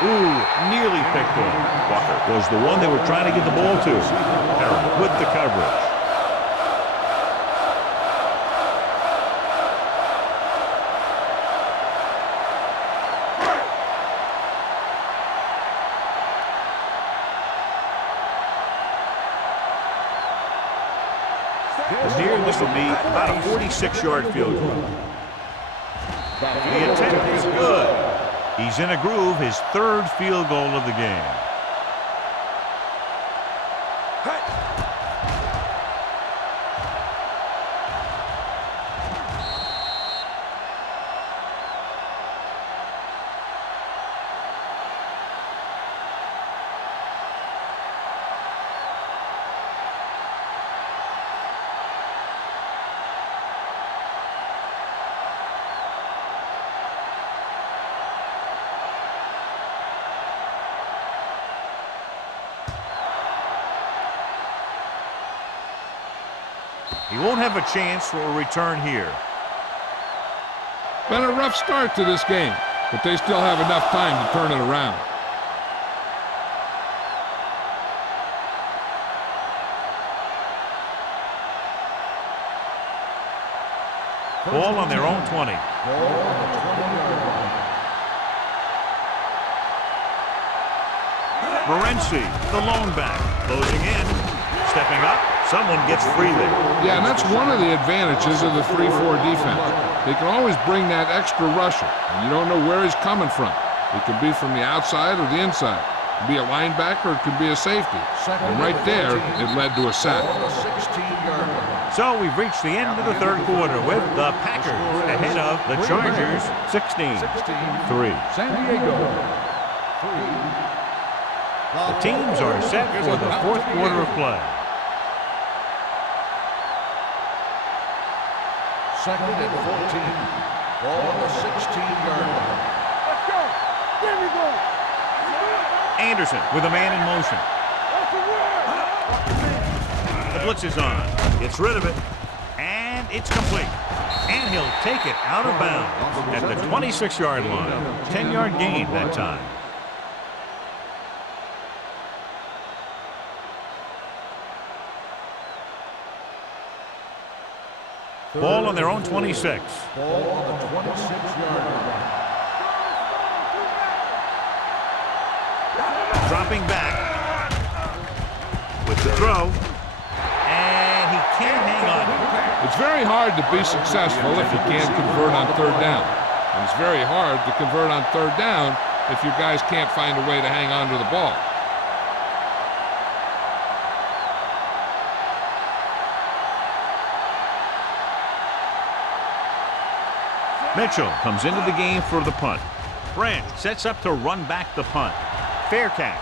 Ooh, nearly picked off. Walker was the one they were trying to get the ball to. Terrible. With the coverage. This will be about a 46-yard field goal. The attempt is good. He's in a groove, his third field goal of the game. He won't have a chance for a return here. Been a rough start to this game, but they still have enough time to turn it around. Ball on their own 20. Morency, the lone back, closing in, stepping up. Someone gets free there. Yeah, and that's one of the advantages of the 3-4 defense. They can always bring that extra rusher, and you don't know where he's coming from. It could be from the outside or the inside. It could be a linebacker, it could be a safety. And right there, it led to a sack. So we've reached the end of the third quarter with the Packers ahead of the Chargers 16-3. San Diego 3. The teams are set for the fourth quarter of play. Second and 14. Ball on the 16-yard line. Let's go. There we go. Anderson with a man in motion. The blitz is on. Gets rid of it. And it's complete. And he'll take it out of bounds at the 26-yard line. 10-yard gain that time. Ball on their own 26. Ball on the 26-yard line. Dropping back with the throw. And he can't hang on. It's very hard to be successful if you can't convert on third down. And it's very hard to convert on third down if your guys can't find a way to hang on to the ball. Mitchell comes into the game for the punt. Branch sets up to run back the punt. Fair catch.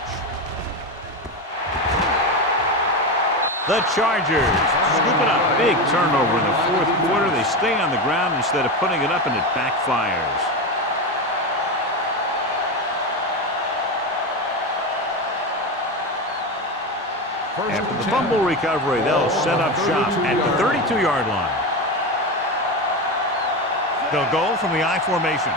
The Chargers scoop it up. Big turnover in the fourth quarter. They stay on the ground instead of putting it up, and it backfires. After the fumble recovery, they'll set up shop at the 32-yard line. They'll go from the I formation.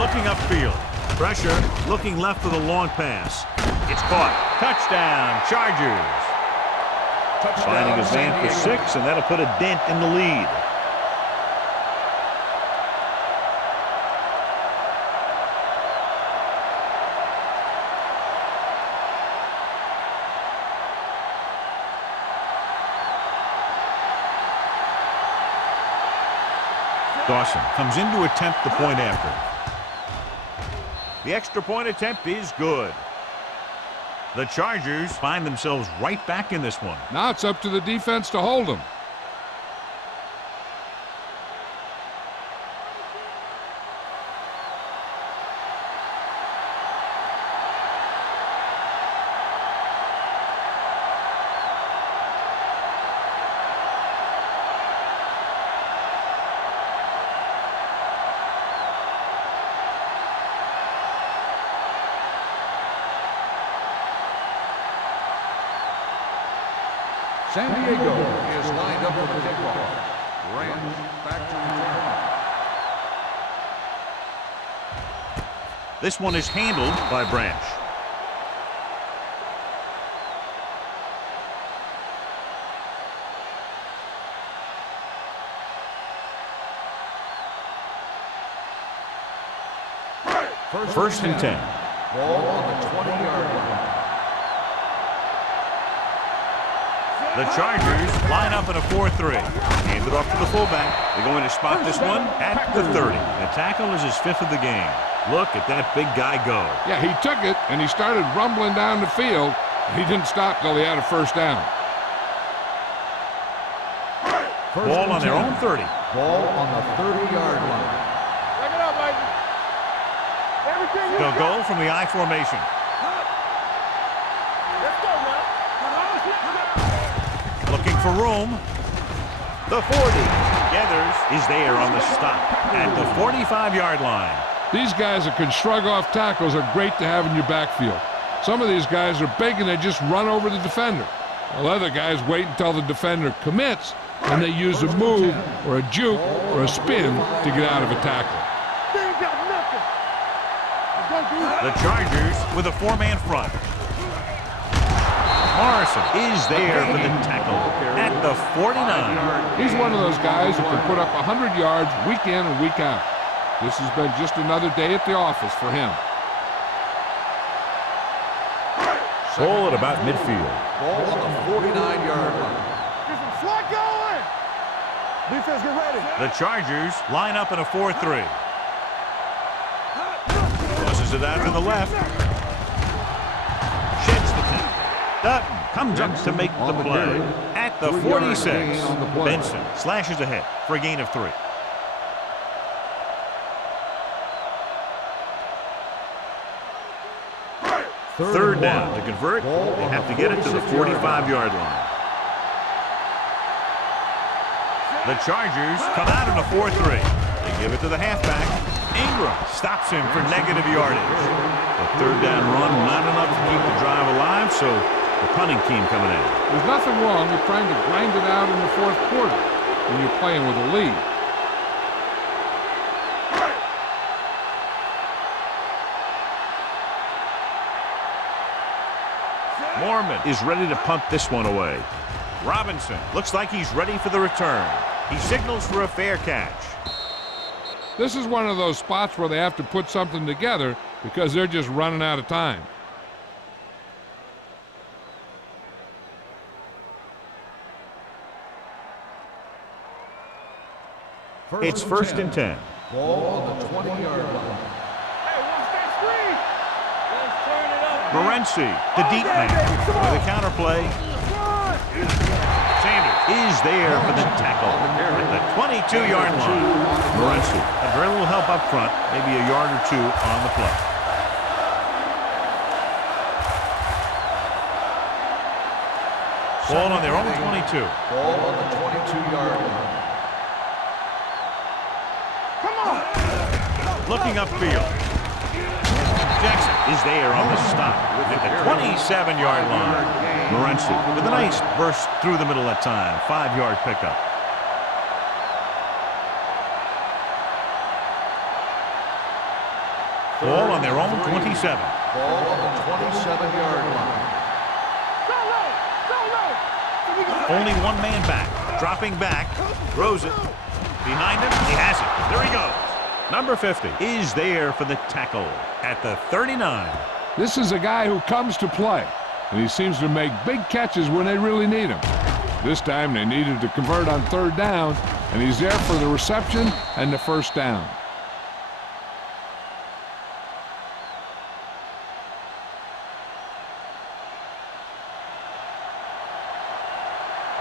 Looking upfield. Pressure. Looking left for the long pass. It's caught. Touchdown, Chargers. Finding his man for 6, and that'll put a dent in the lead. Dawson comes in to attempt the point after. The extra point attempt is good. The Chargers find themselves right back in this one. Now it's up to the defense to hold them. San Diego is lined up for the kickoff. Ranch back to return. This one is handled by Branch. First and 10. Ball on the 20-yard line. The Chargers line up in a 4-3. Hand it off to the fullback. They're going to spot this one at the 30. The tackle is his 5th of the game. Look at that big guy go. Yeah, he took it, and he started rumbling down the field. He didn't stop till he had a first down. Ball on their own 30. Ball on the 30-yard line. Check it out, baby. Everything you They'll go from the I formation. Let's go, man. Looking for room. The 40. Gathers is there on the stop at the 45-yard line. These guys that can shrug off tackles are great to have in your backfield. Some of these guys are big and they just run over the defender. While other guys wait until the defender commits and they use a move or a juke or a spin to get out of a tackle. They ain't got nothing. Let's go, dude. The Chargers with a 4-man front. Morrison is there for the tackle at the 49. He's one of those guys who can put up 100 yards week in and week out. This has been just another day at the office for him. Ball at about midfield. Ball on the 49-yard line. Get some slot going. Defense, get ready. The Chargers line up in a 4-3. Crosses it out to the left. Sheds the 10. Dutton comes up to make the play at the 46. Benson slashes ahead for a gain of 3. Third down to convert. They have to get it to the 45-yard line. The Chargers come out in a 4-3. They give it to the halfback. Ingram stops him for negative yardage. The third down run not enough to keep the drive alive, so the punting team coming in. There's nothing wrong with trying to grind it out in the fourth quarter when you're playing with a lead. Mormon is ready to punt this one away. Robinson looks like he's ready for the return. He signals for a fair catch. This is one of those spots where they have to put something together because they're just running out of time. It's first and 10. Ball on the 20-yard line. Hey, watch that screen. Let's turn it up. Morency, the deep man, with a counterplay. Sanders is there for the tackle at the 22-yard line. Morency had very little help up front, maybe a yard or 2 on the play. Ball on their own 22. Ball on the 22-yard line. Looking upfield. Jackson is there on the stop at the 27-yard line. Morency with a nice burst through the middle that time. 5-yard pickup. Ball on their own 27. Ball on the 27-yard line. Only one man back. Dropping back. Throws it. Behind him. He has it. There he goes. Number 50 is there for the tackle at the 39. This is a guy who comes to play, and he seems to make big catches when they really need him. This time they needed to convert on third down, and he's there for the reception and the first down.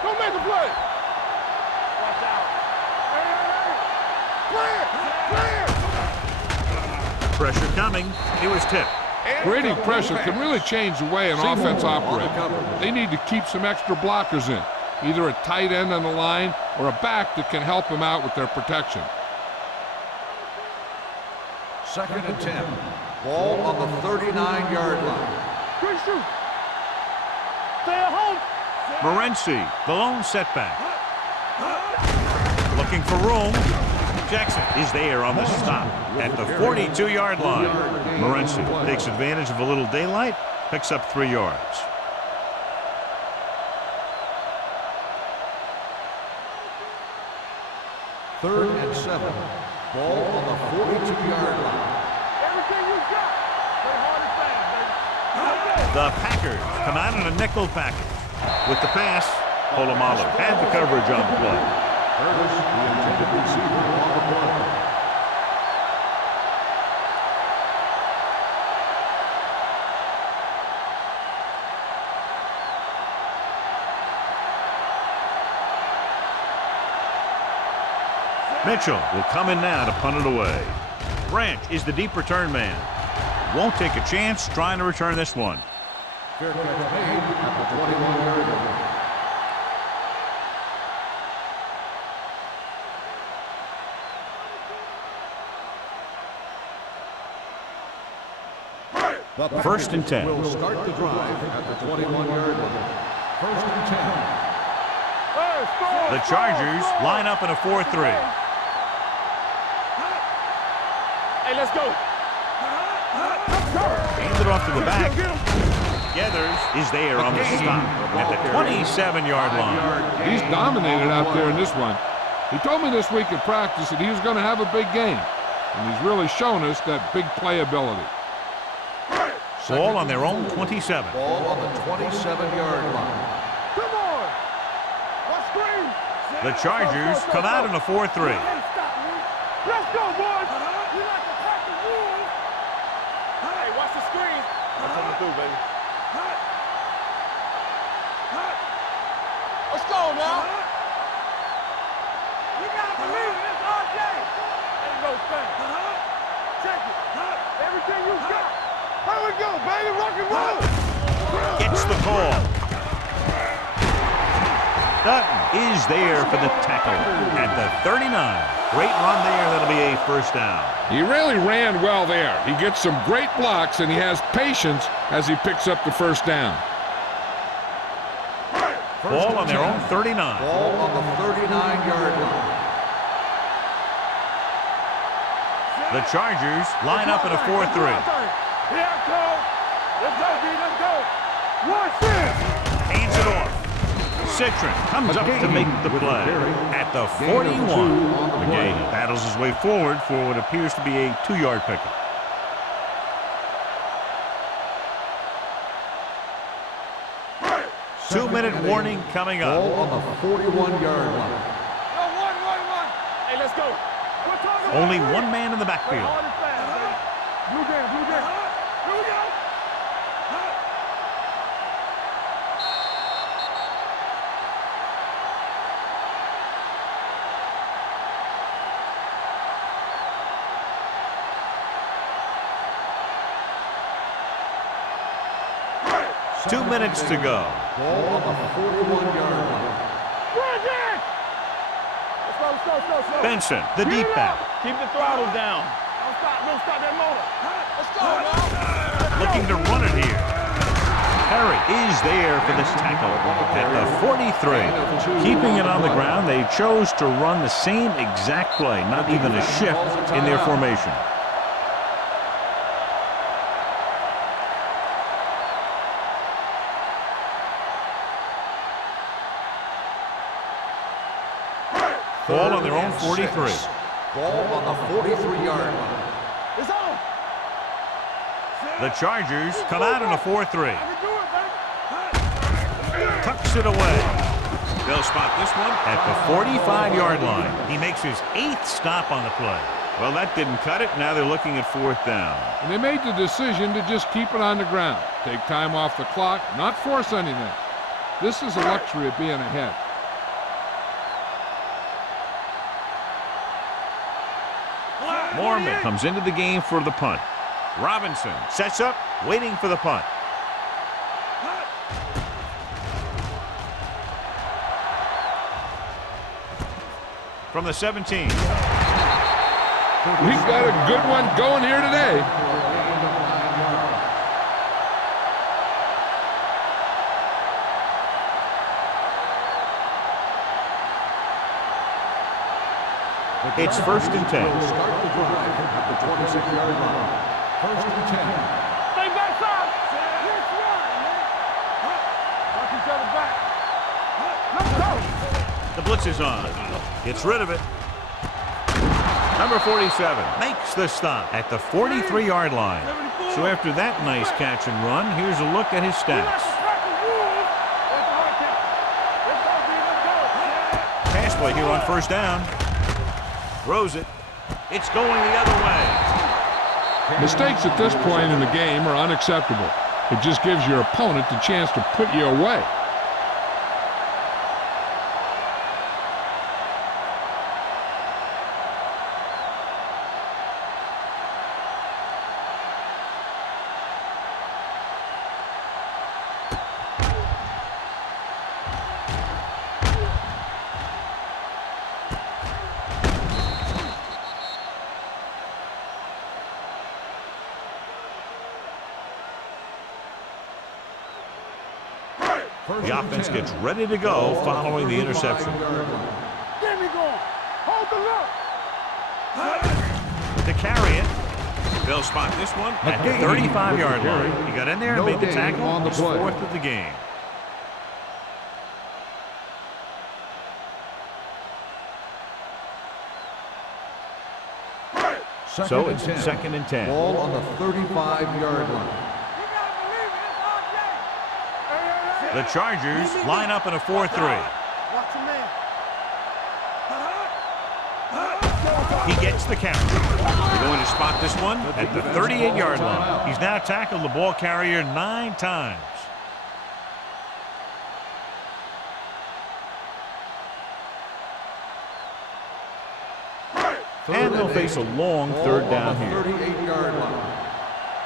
Don't make a play. Watch out. Clear. Pressure coming. It was tipped. Creating pressure can really change the way an offense operates. They need to keep some extra blockers in, either a tight end on the line or a back that can help them out with their protection. Second and 10. Ball on the 39-yard line. Good shoot. Stay at home. Morency, the lone setback. Looking for room. Jackson is there on the stop at the 42-yard line. Morency takes advantage of a little daylight, picks up 3 yards. Third and 7. Ball on the 42-yard line. Everything you got. Play hard and fast, baby. The Packers come out in a nickel package. With the pass, Polamalu had the coverage on the play. Curtis, the intended receiver on the play. Mitchell will come in now to punt it away. Branch is the deep return man. Won't take a chance trying to return this one. Fair catch made at the 21-yard line. The First and 10. Will start the drive at the 21-yard line. First and 10. The Chargers line up in a 4-3. Hey, let's go. Hands it off to the back. Gathers is there on the stop at the 27-yard line. He's dominated out there in this one. He told me this week in practice that he was going to have a big game, and he's really shown us that big playability. Ball on their own 27. Ball on the 27-yard line. Come on. What screen? The Chargers come out in a 4-3. Let's go, boys. We like to pack the rules. Hey, watch the screen. I'm coming through, baby. Let's go now. You gotta believe it. It's our game. Ain't no thing. Check it. Everything you got. Here we go, baby. Rock and roll. Gets the call. Dutton is there for the tackle at the 39. Great run there. That'll be a first down. He really ran well there. He gets some great blocks, and he has patience as he picks up the first down. Ball on their own 39. Ball on the 39-yard line. The Chargers line up in a 4-3. Here I come. Let's go, D. Let's go. Watch this. Hands it off. Citron comes up to make the play at the 41. McGahee battles his way forward for what appears to be a 2-yard pickup. Two-minute warning coming up. Ball on the 41-yard line. Go, one. Hey, let's go. We're talking Only about one man in the Play backfield. hard and fast, baby. Blue down. Here we go. Two minutes to go. Ball on the 41-yard line. Bridget! Let's go. Benson, the deep back, Keep the throttles down. Don't stop that motor. Let's go now. looking to run it here. Perry is there for this tackle at the 43. Keeping it on the ground, they chose to run the same exact play, not even a shift in their formation. Ball on their own 43. Ball on the 43-yard line. It's on. The Chargers come out in a 4-3. We do it, baby. Tucks it away. They'll spot this one at the 45-yard line. He makes his 8th stop on the play. Well, that didn't cut it. Now they're looking at 4th down. And they made the decision to just keep it on the ground. Take time off the clock, not force anything. This is the luxury of being ahead. Mormon comes into the game for the punt. Robinson sets up, waiting for the punt. From the 17. We've got a good one going here today. It's 1st and 10. Will start the drive at the 26-yard line. 1st and 10. Stay backside. Let's run, man. Watch each other back. Let's go. The blitz is on. Gets rid of it. Number 47 makes the stop at the 43-yard line. So after that nice catch and run, here's a look at his stats. Pass play here on 1st down. Throws it. It's going the other way. Mistakes at this point in the game are unacceptable. It just gives your opponent the chance to put you away. The offense gets ready to go following the interception. Get me going. Hold the look. To carry it, they'll spot this one at the 35-yard line. He got in there and made the tackle on the 4th of the game. So it's 2nd and 10. Ball on the 35-yard line. The Chargers line up in a 4-3. Watch your man. He gets the carry. They're going to spot this one at the 38-yard line. He's now tackled the ball carrier 9 times. And they'll face a long 3rd down here. 38-yard line.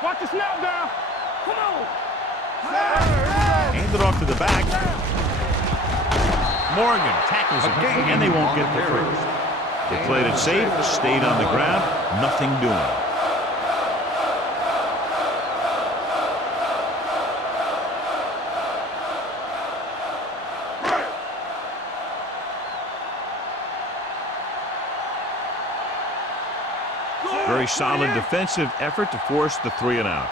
Watch the snap down. Come on. Hand it off to the back. Morgan tackles it, and they won't get the first. They played it safe, stayed on the ground, nothing doing. Very solid defensive effort to force the 3-and-out.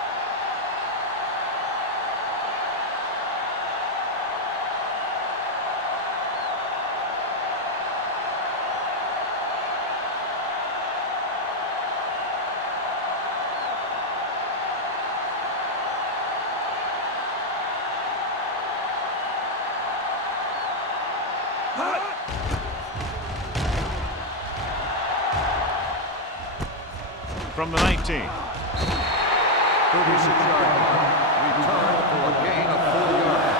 From the 19. 36-yard line. Return for a gain of 4 yards.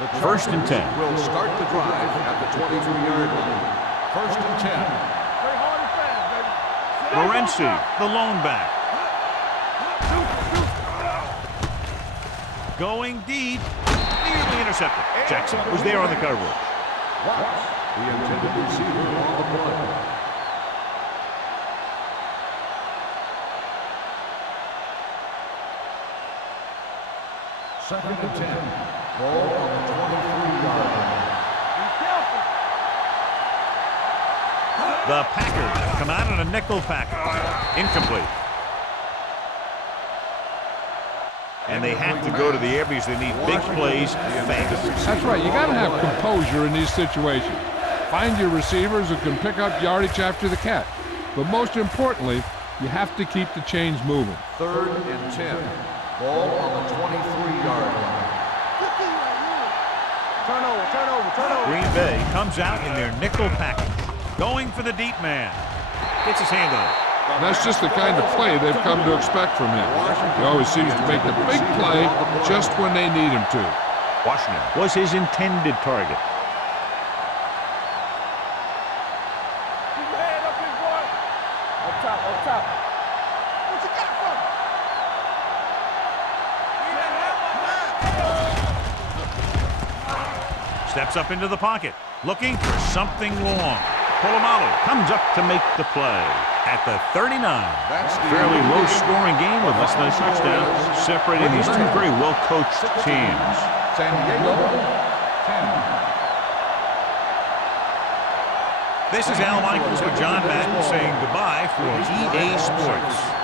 The 1st and 10. Will start the drive at the 23-yard line. 1st and 10. Play hard and fast, baby. Morency, the lone back. Going deep. Nearly intercepted. Jackson was there on the coverage. Watts, the intended receiver on the play. Second and 10. Ball on the 23-yard line. Be careful. The Packers come out in a nickel package. Incomplete. And they have to go to the air because they need big plays fast. That's right. You got to have composure in these situations. Find your receivers who can pick up yardage after the catch. But most importantly, you have to keep the chains moving. 3rd and 10. Ball on the 23-yard line. Turn over. Green Bay comes out in their nickel package. Going for the deep man. Gets his hand on it. That's just the kind of play they've come to expect from him. He always seems to make the big play just when they need him to. Washington was his intended target. Keep your head up, big boy. Up top. What you got for me? Steps up into the pocket. Looking for something long. Polamalu comes up to make the play at the 39. That's the Fairly low-scoring game with less than a touchdown, separating these two very well-coached teams. San Diego, 10. This is Al Michaels with John Madden saying goodbye for EA Sports.